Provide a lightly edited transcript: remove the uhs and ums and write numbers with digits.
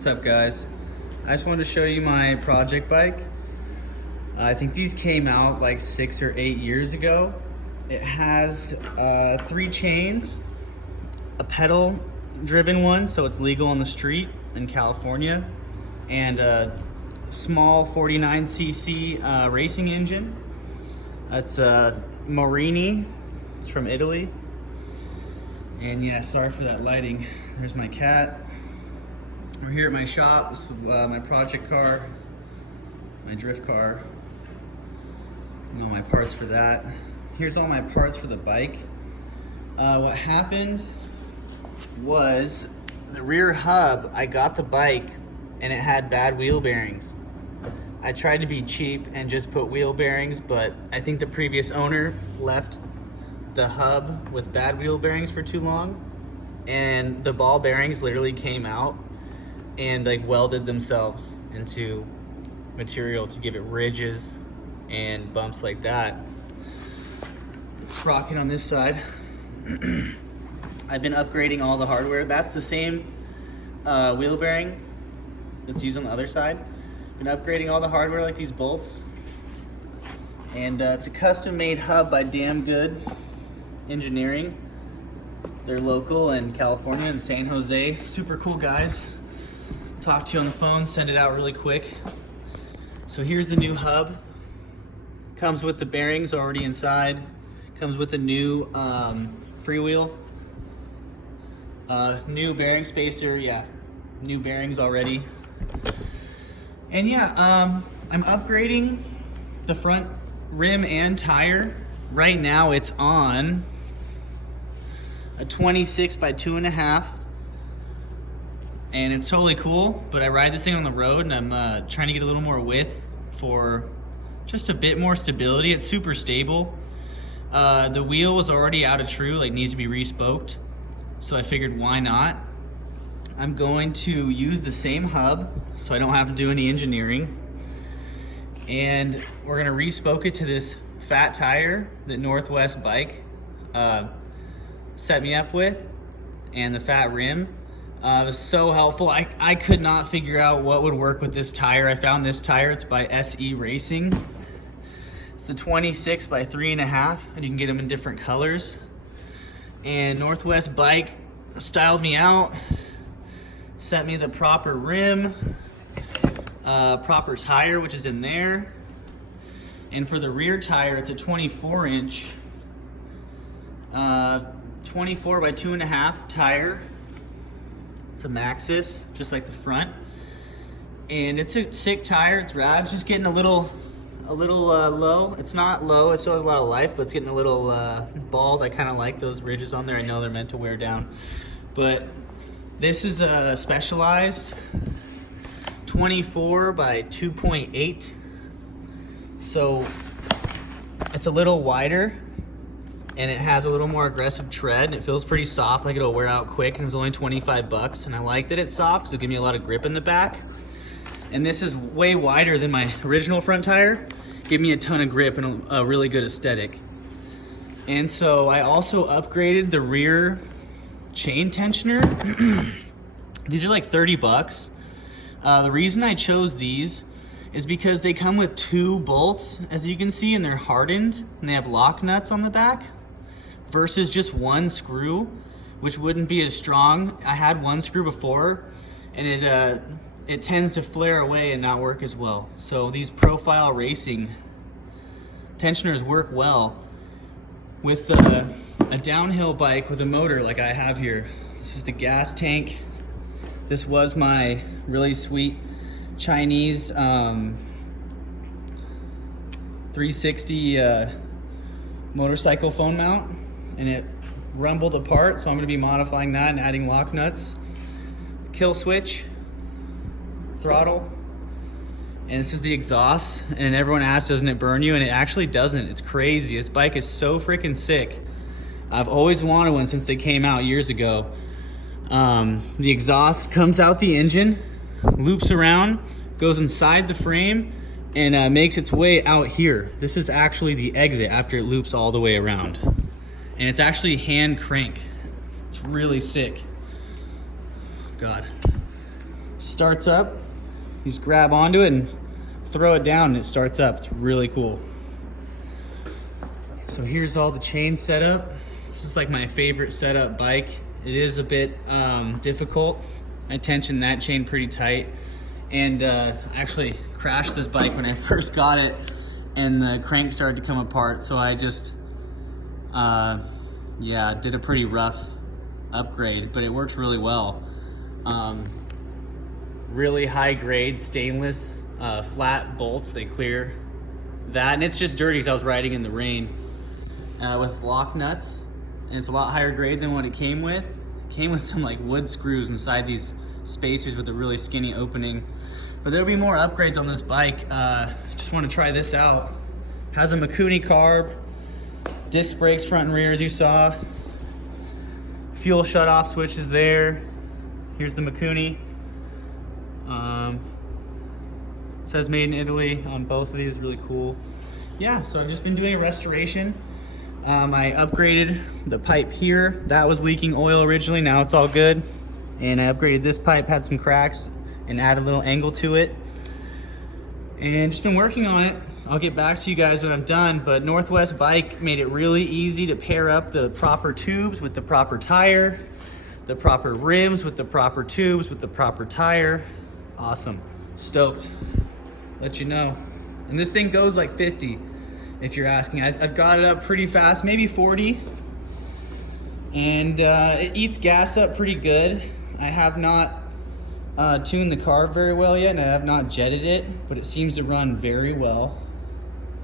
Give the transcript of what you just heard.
What's up, guys? I just wanted to show you my project bike. I think these came out like 6 or 8 years ago. It has 3 chains, a pedal driven one, so it's legal on the street in California, and a small 49cc racing engine. It's a Morini, it's from Italy. And yeah, sorry for that lighting. There's my cat. We're here at my shop. This is my project car, my drift car, and all my parts for that. Here's all my parts for the bike. What happened was the rear hub, I got the bike and it had bad wheel bearings. I tried to be cheap and just put wheel bearings, but I think the previous owner left the hub with bad wheel bearings for too long, and the ball bearings literally came out and like welded themselves into material to give it ridges and bumps like that. Sprocket on this side. I've been upgrading all the hardware. That's the same wheel bearing that's used on the other side. Been upgrading all the hardware, like these bolts. And it's a custom made hub by Damn Good Engineering. They're local in California, in San Jose. Super cool guys. Talk to you on the phone, send it out really quick. So here's the new hub. Comes with the bearings already inside. Comes with a new freewheel. New bearing spacer, yeah. New bearings already. And yeah, I'm upgrading the front rim and tire. Right now it's on a 26 by 2.5. And it's totally cool, but I ride this thing on the road and I'm trying to get a little more width for just a bit more stability. It's super stable. The wheel was already out of true, like needs to be respoked. So I figured, why not? I'm going to use the same hub so I don't have to do any engineering. And we're gonna respoke it to this fat tire that Northwest Bike set me up with, and the fat rim. It was so helpful. I could not figure out what would work with this tire. I found this tire, it's by SE Racing. It's the 26 by 3.5, and you can get them in different colors. And Northwest Bike styled me out, sent me the proper rim, proper tire, which is in there. And for the rear tire, it's a 24-inch, 24 by 2.5 tire. It's a Maxxis, just like the front. And it's a sick tire, it's rad. It's just getting a little low. It's not low, it still has a lot of life, but it's getting a little bald. I kind of like those ridges on there. I know they're meant to wear down. But this is a Specialized 24 by 2.8. So it's a little wider and it has a little more aggressive tread, and it feels pretty soft, like it'll wear out quick, and it was only 25 bucks. And I like that it's soft because it'll give me a lot of grip in the back. And this is way wider than my original front tire. Give me a ton of grip and a really good aesthetic. And so I also upgraded the rear chain tensioner. These are like 30 bucks. The reason I chose these is because they come with 2 bolts, as you can see, and they're hardened, and they have lock nuts on the back, versus just 1 screw, which wouldn't be as strong. I had 1 screw before, and it tends to flare away and not work as well. So these profile racing tensioners work well with a downhill bike with a motor like I have here. This is the gas tank. This was my really sweet Chinese 360 motorcycle phone mount, and it rumbled apart, so I'm going to be modifying that and adding lock nuts, kill switch, throttle. And this is the exhaust, and everyone asks, doesn't it burn you? And it actually doesn't. It's crazy. This bike is so freaking sick. I've always wanted one since they came out years ago. The exhaust comes out the engine, loops around, goes inside the frame, and makes its way out here. This is actually the exit after it loops all the way around. And it's actually hand crank. It's really sick. God. starts up. You just grab onto it and throw it down and it starts up. It's really cool. So here's all the chain setup. This is like my favorite setup bike. It is a bit difficult. I tensioned that chain pretty tight and actually crashed this bike when I first got it and the crank started to come apart. So I just, yeah, did a pretty rough upgrade, but it works really well. Really high grade stainless flat bolts, they clear that, and it's just dirty because I was riding in the rain with lock nuts, and it's a lot higher grade than what it came with. It came with some like wood screws inside these spacers with a really skinny opening, but there'll be more upgrades on this bike. Just want to try this out. Has a Mikuni carb, disc brakes front and rear as you saw, fuel shut off switch is there. Here's the Mikuni. Says made in Italy on both of these, really cool. Yeah, so I've just been doing a restoration. I upgraded the pipe here. That was leaking oil originally, now it's all good. And I upgraded this pipe, had some cracks, and added a little angle to it. And just been working on it. I'll get back to you guys when I'm done, but Northwest Bike made it really easy to pair up the proper tubes with the proper tire, the proper rims with the proper tubes with the proper tire. Awesome, stoked. Let you know. And this thing goes like 50, if you're asking. I've got it up pretty fast, maybe 40. And it eats gas up pretty good. I have not tuned the carb very well yet, and I have not jetted it, but it seems to run very well.